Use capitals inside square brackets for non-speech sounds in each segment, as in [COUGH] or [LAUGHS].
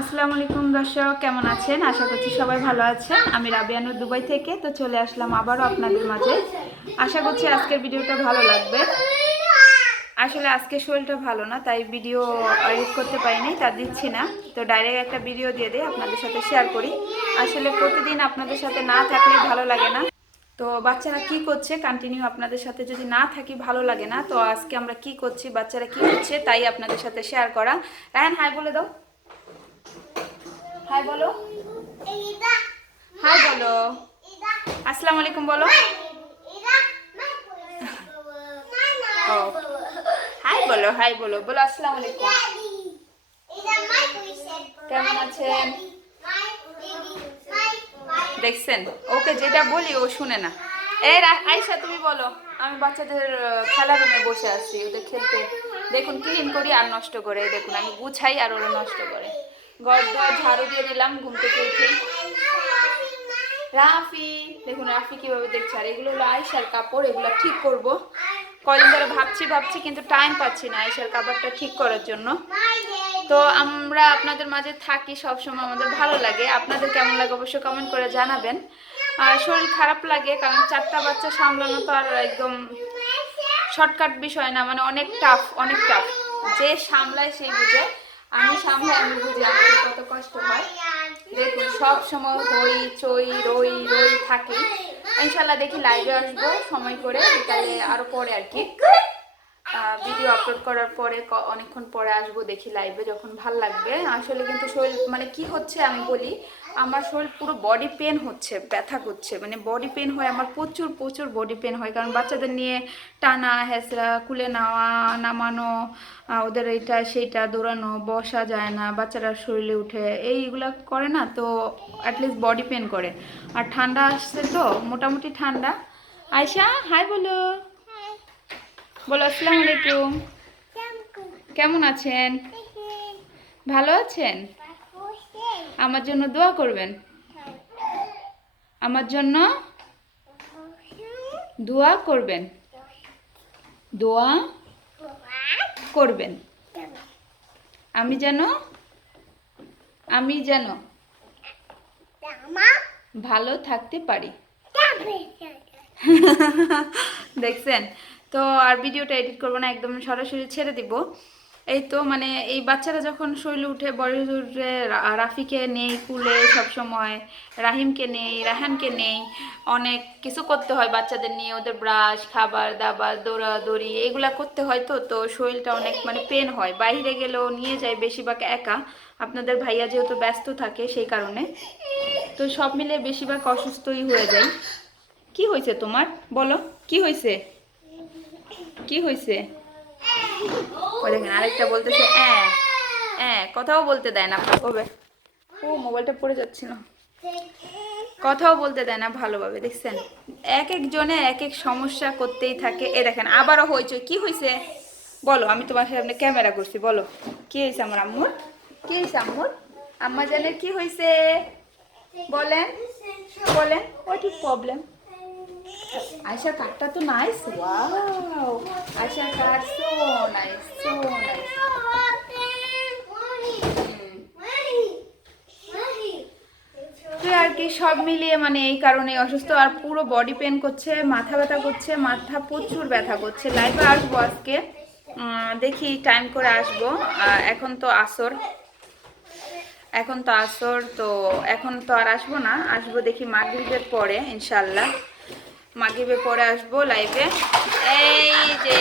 আসসালামু আলাইকুম দর্শক, কেমন আছেন? আশা করছি সবাই ভালো আছেন। আমি রাবিয়ানুর দুবাই থেকে, তো চলে আসলাম আবারও আপনাদের মাঝে। আশা করছি আজকের ভিডিওটা ভালো লাগবে। আসলে আজকে শরীরটা ভালো না, তাই ভিডিও এডিট করতে পারিনি, তা দিচ্ছি না। তো ডাইরেক্ট একটা ভিডিও দিয়ে দিই, আপনাদের সাথে শেয়ার করি। আসলে প্রতিদিন আপনাদের সাথে না থাকলে ভালো লাগে না। তো বাচ্চারা কি করছে কন্টিনিউ আপনাদের সাথে যদি না থাকি ভালো লাগে না, তো আজকে আমরা কি করছি, বাচ্চারা কি করছে, তাই আপনাদের সাথে শেয়ার করা। রায়ন হাই বলে দাও। হাই বলো। হাই বলো। আসসালামু আলাইকুম বলো। হাই বলো হাই বলো বলো আসসালামু আলাইকুম। কেমন আছেন? দেখছেন? ওকে যেটা বলি ও শুনে না। এই আয়শা তুমি বলো। আমি বাচ্চাদের খেলার রুমে বসে আছি ওদের খেলতে। দেখুন ক্লিন করি আর নষ্ট করে। দেখুন আমি গুছাই আর ওরা নষ্ট করে। ঘর দর ঝাড়ু দিয়ে দিলাম, ঘুম থেকে উঠে। রাফি, দেখুন রাফি কীভাবে দেখছে। আর এগুলো হলো আয়সার কাপড়, এগুলো ঠিক করব। কদিন ধরে ভাবছি ভাবছি, কিন্তু টাইম পাচ্ছি না আয়সার কাপড়টা ঠিক করার জন্য। তো আমরা আপনাদের মাঝে থাকি, সবসময় আমাদের ভালো লাগে। আপনাদের কেমন লাগে অবশ্যই কমেন্ট করে জানাবেন। আর শরীর খারাপ লাগে, কারণ চারটা বাচ্চা সামলানো তো আর একদম শর্টকাট বিষয় না মানে অনেক টাফ অনেক টাফ যে সামলায় সেই বুঝে। আমি সামনে আমি বুঝি আমার কত কষ্ট হয়। দেখুন, সব সময় হই, চই, রই রই থাকি। ইনশাল্লাহ দেখি লাইভে আসব সময় করে, বিকালে আরও পরে আর কি। ভিডিও আপলোড করার পরে অনেকক্ষণ পরে আসব দেখি লাইভে যখন ভালো লাগবে। আসলে কিন্তু শরীর মানে কি হচ্ছে আমি বলি, আমার শরীর পুরো বডি পেন হচ্ছে, ব্যথা করছে। মানে বডি পেন হয় আমার প্রচুর প্রচুর বডি পেন হয়। কারণ বাচ্চাদের নিয়ে টানা, হেঁচড়া, কুলে নেওয়া, নামানো ওদের এইটা সেইটা, দৌড়ানো, বসা যায় না, বাচ্চারা শরীরে উঠে, এইগুলা করে না, তো অ্যাটলিস্ট বডি পেন করে। আর ঠান্ডা আসছে তো, মোটামুটি ঠান্ডা। আয়শা হাই বলো। বলো আসসালামু আলাইকুম। কেমন আছেন? ভালো আছেন? আমার জন্য দোয়া করবেন। আমার জন্য দোয়া করবেন। দোয়া করবেন। আমি যেন আমি যেন ভালো থাকতে পারি। [LAUGHS] দেখছেন? তো আর ভিডিওটা এডিট করব না, একদম সরাসরি ছেড়ে দিব। এই তো মানে এই বাচ্চারা যখন শরীরে উঠে বড় উঠে রাফিকে নেই কুলে সব সময়, রাহিমকে নেই, রাহানকে নেই, অনেক কিছু করতে হয় বাচ্চাদের নিয়ে, ওদের ব্রাশ, খাবার, দাবার, দৌড়াদৌড়ি, এগুলা করতে হয় তো তো শরীরটা অনেক মানে পেন হয়। বাইরে গেলেও নিয়ে যায় বেশিরভাগ একা, আপনাদের ভাইয়া যেহেতু ব্যস্ত থাকে সেই কারণে। তো সব মিলে বেশিরভাগ অসুস্থই হয়ে যায়। কি হয়েছে তোমার? বলো, কি হয়েছে? কি হয়েছে ও দেখেন, আরেকটা বলতেছে হ্যাঁ হ্যাঁ কথাও বলতে দেয় না কবে ও, মোবাইলটা পড়ে যাচ্ছিল। কথাও বলতে দেয় না, ভালোভাবে, দেখছেন? এক এক জনে এক এক সমস্যা করতেই থাকে। এ দেখেন, আবারও হয়েছে কি হয়েছে বলো, আমি তোমার সামনে ক্যামেরা করছি, বলো। কি হয়েছে আমার আম্মুর? কি হয়েছে আম্মুর? আম্মা জানের কি হয়েছে বলেন বলেন। ইজ প্রবলেম আয়শা কাঠটা তো নাইস ওয়াও নাইস আর কি, সব মিলিয়ে মানে এই কারণে অসুস্থ। আর পুরো বডি পেন করছে, মাথা ব্যথা করছে, মাথা প্রচুর ব্যথা করছে। আসব আজকে। দেখি টাইম করে আসব। এখন তো আসর। এখন তো আসর, তো এখন তো আর আসব না। আসব দেখি মাগরিবের পরে ইনশাল্লাহ মাগরিবের পরে আসব লাইভে এই যে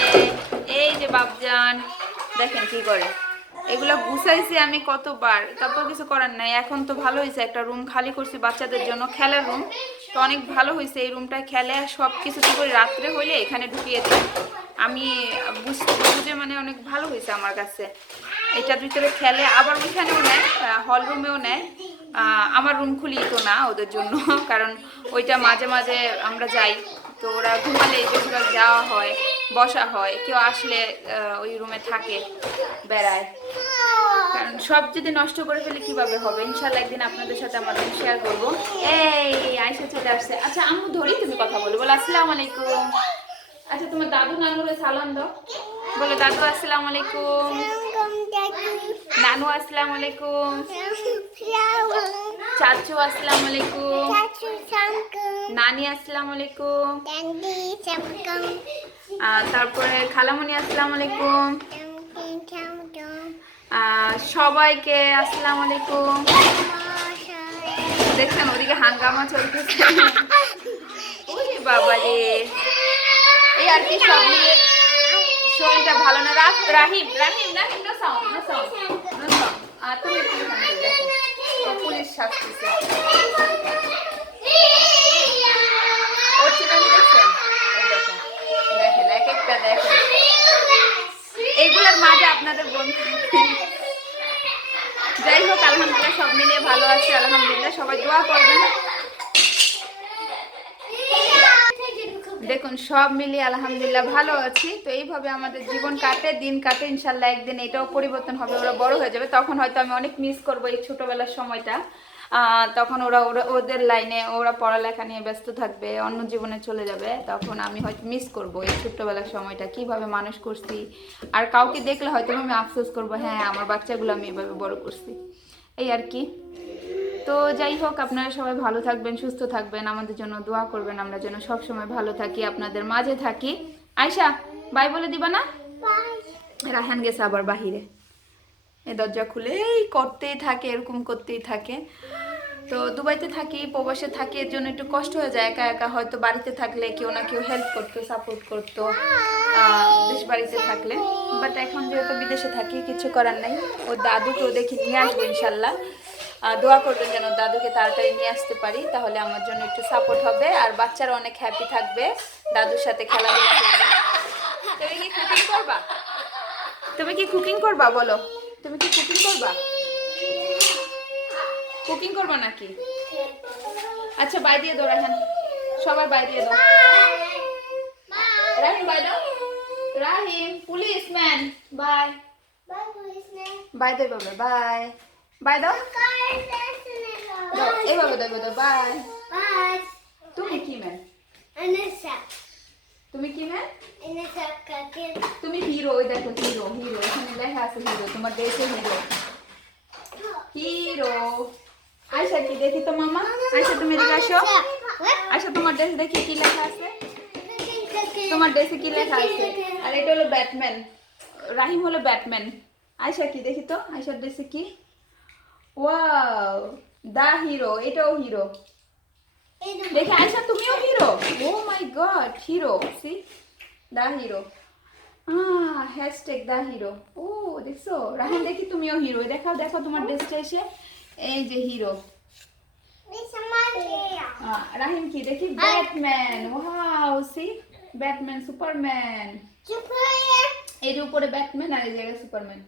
এই যে বাবজান দেখেন কি করে। এগুলো গুছাইছি আমি কতবার, তারপর কিছু করার নাই। এখন তো ভালো হয়েছে একটা রুম খালি করছি বাচ্চাদের জন্য, খেলার রুম তো অনেক ভালো হয়েছে এই রুমটায় খেলে সব কিছু কি করে রাত্রে হইলে এখানে ঢুকিয়ে দিই। আমি বুঝতে বুঝে মানে অনেক ভালো হয়েছে আমার কাছে। এটার ভিতরে খেলে আবার ওইখানেও নেয় হল রুমেও নেয়। আমার রুম খুলি তো না ওদের জন্য [LAUGHS] কারণ ওইটা মাঝে মাঝে আমরা যাই। তো ওরা ঘুমালে বেশিরভাগ যাওয়া হয় বসা হয় কেউ আসলে ওই রুমে থাকে বেড়ায়। কারণ সব যদি নষ্ট করে ফেলে কীভাবে হবে? ইনশাল্লাহ একদিন আপনাদের সাথে আমাদের শেয়ার করব। এই আয়সা চলে আসছে। আচ্ছা আমি ধরি তুমি কথা বলো। বলো আসসালামু আলাইকুম। আচ্ছা তোমার দাদু নানুরে সালাম দাও। বলো দাদু আসসালামু আলাইকুম। নানু আসসালামু আলাইকুম. চাচু আসসালামু আলাইকুম. নানি আসসালামু আলাইকুম। তারপরে খালামণি আসসালামু আলাইকুম। সবাইকে আসসালামু আলাইকুম। দেখছেন ওদিকে হাঙ্গামা চলতেছে। ওরে বাবা রে। এই আর কি সব মিলিয়ে শরীরটা ভালো না। Rahim Rahim Rahim no sound no sound no sound আর তুমি একটু এখানে দেখো ও পুলিশ শাস্তিছে ওর চিনানি দেখছেন এই দেখেন দেখেন এক একটা দেখেন। এইগুলোর মাঝে আপনাদের বন্ধু যাই হোক, আলহামদুলিল্লাহ সব মিলিয়ে ভালো আছে। আলহামদুলিল্লাহ সবাই দোয়া করবেন। দেখুন, সব মিলিয়ে আলহামদুলিল্লাহ ভালো আছি। তো এইভাবে আমাদের জীবন কাটে, দিন কাটে, ইনশাল্লাহ একদিন এটাও পরিবর্তন হবে, ওরা বড় হয়ে যাবে। তখন হয়তো আমি অনেক মিস করব এই ছোটবেলার সময়টা। তখন ওরা ওরা ওদের লাইনে ওরা পড়ালেখা নিয়ে ব্যস্ত থাকবে অন্য জীবনে চলে যাবে। তখন আমি হয়তো মিস করব এই ছোট্টবেলার সময়টা কীভাবে মানুষ করছি। আর কাউকে দেখলে হয়তো আমি আফসোস করব হ্যাঁ আমার বাচ্চাগুলো আমি এভাবে বড় করছি। এই আর কি। তো যাই হোক আপনারা সবাই ভালো থাকবেন সুস্থ থাকবেন আমাদের জন্য দোয়া করবেন আমরা যেন সব সময় ভালো থাকি আপনাদের মাঝে থাকি। আয়শা বাই বলে দিবা না? রাহান গেছে আবার বাহিরে। এই দরজা খুলে, এই করতেই থাকে, এরকম করতেই থাকে। তো দুবাইতে থাকি, প্রবাসে থাকি, এর জন্য একটু কষ্ট হয়ে যায়। একা একা হয়তো বাড়িতে থাকলে কেউ না কেউ হেল্প করতো সাপোর্ট করতো দেশ বাড়িতে থাকলে। বাট এখন যেহেতু বিদেশে থাকি, কিছু করার নাই। ওর দাদুকেও দেখি নিয়ে আসব ইনশাল্লাহ। দোয়া করবেন যেন দাদুকে তাড়াতাড়ি নিয়ে আসতে পারি, তাহলে আমার জন্য একটু সাপোর্ট হবে। আর বাচ্চারা অনেক হ্যাপি থাকবে, দাদুর সাথে খেলাধুলা করবে। তুমি কি কুকিং করবা? তুমি কি কুকিং করবা, বলো? তুমি কি কুকিং করবা? কুকিং করবা নাকি? আচ্ছা বাই দিয়ে দাও রাহান সবার বাই দিয়ে দাও। রাহিম বাই দাও। Rahim, police man, bye. Bye দাও বাবা বাই। বাই দাও। এইভাবে দাও দাও, বাই। তুমি কি ম্যান? তুমি কি ম্যান তুমি হিরো ওই দেখো হিরো হিরো এখানে লেখা আছে হিরো তোমার দেশে হিরো হিরো আয়সা কি দেখি তো মামা? আয়সা তুমি এদিকে আসো। আয়সা তোমার ড্রেস দেখি কি লেখা আছে? তোমার ড্রেসে কি লেখা আছে? আর এটা হলো ব্যাটম্যান। রাহিম হলো ব্যাটম্যান। আয়সা কি দেখি তো? আয়সার ড্রেসে কি? ওয়াও দা হিরো এটাও হিরো देखिए आयशा तुम ही हो hero oh my god hero see the hero हाँ हैशटैग द हीरो ओ দেখছো রাহান দেখি তুমিও হিরো দেখো দেখো তোমার ড্রেসটা এসে এই যে হিরো রাহিম কি দেখি Batman wow see Batman Superman এর উপরে ব্যাটম্যান আর এই জায়গায় সুপারম্যান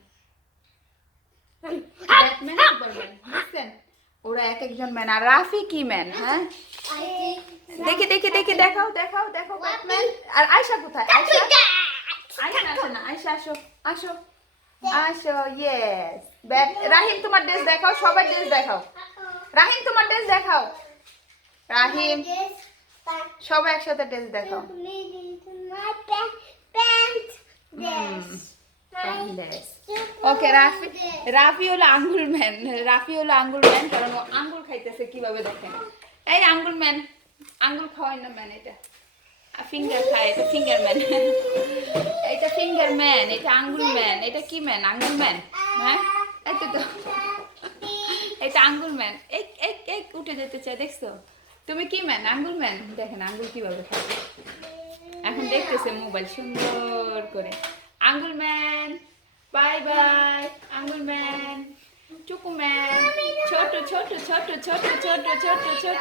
ব্যাটম্যান সুপারম্যান বুঝছেন ওরা এক একজন ম্যান আর রাফি কি ম্যান হ্যাঁ? দেখি দেখি দেখি দেখাও দেখাও দেখো ব্যাটম্যান আর আয়শা কোথায়? আয়শা? আয়শা আসে না আয়শা আসো আসো। আসো ইয়েস ব্যাট রাহিম তোমার ড্রেস দেখাও সবার ড্রেস দেখাও। রাহিম তোমার ড্রেস দেখাও। রাহিম সবাই একসাথে ড্রেস দেখাও। ওকে রাফি রাফি হলো আঙ্গুল ম্যান রাফি হলো আঙ্গুল ম্যান কারণ ও আঙ্গুল খাইতেছে কীভাবে দেখেন? এই আঙ্গুল ম্যান আঙ্গুল খাওয়াই না ম্যান এটা। ফিঙ্গার খায়, এটা ফিঙ্গার ম্যান এটা ফিঙ্গার ম্যান এটা আঙ্গুল ম্যান এটা কি ম্যান আঙ্গুল ম্যান হ্যাঁ? এই তো এটা আঙ্গুল ম্যান এই এই এই উঠে যেতে চাই দেখছ? তুমি কি ম্যান আঙ্গুল ম্যান দেখেন আঙ্গুল কীভাবে খাবে এখন দেখতেছে মোবাইল, সুন্দর করে। আঙ্গুল ম্যান বাই বাই আঙ্গুল ম্যান চুকু ম্যান ছোট ছোট ছোট ছোট ছোট ছোট ছোট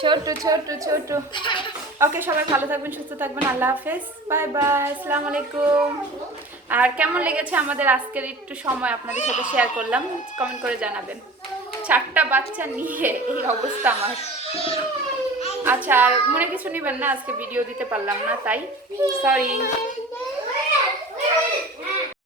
ছোট ছোট ছোট ওকে সবাই ভালো থাকবেন, সুস্থ থাকবেন। আল্লাহ হাফেজ। বাই বাই আসসালামু আলাইকুম। আর কেমন লেগেছে আমাদের আজকের একটু সময় আপনাদের সাথে শেয়ার করলাম? কমেন্ট করে জানাবেন। চারটা বাচ্চা নিয়ে এই অবস্থা আমার। আচ্ছা আর মনে কিছু নেবেন না? আজকে ভিডিও দিতে পারলাম না তাই? সরি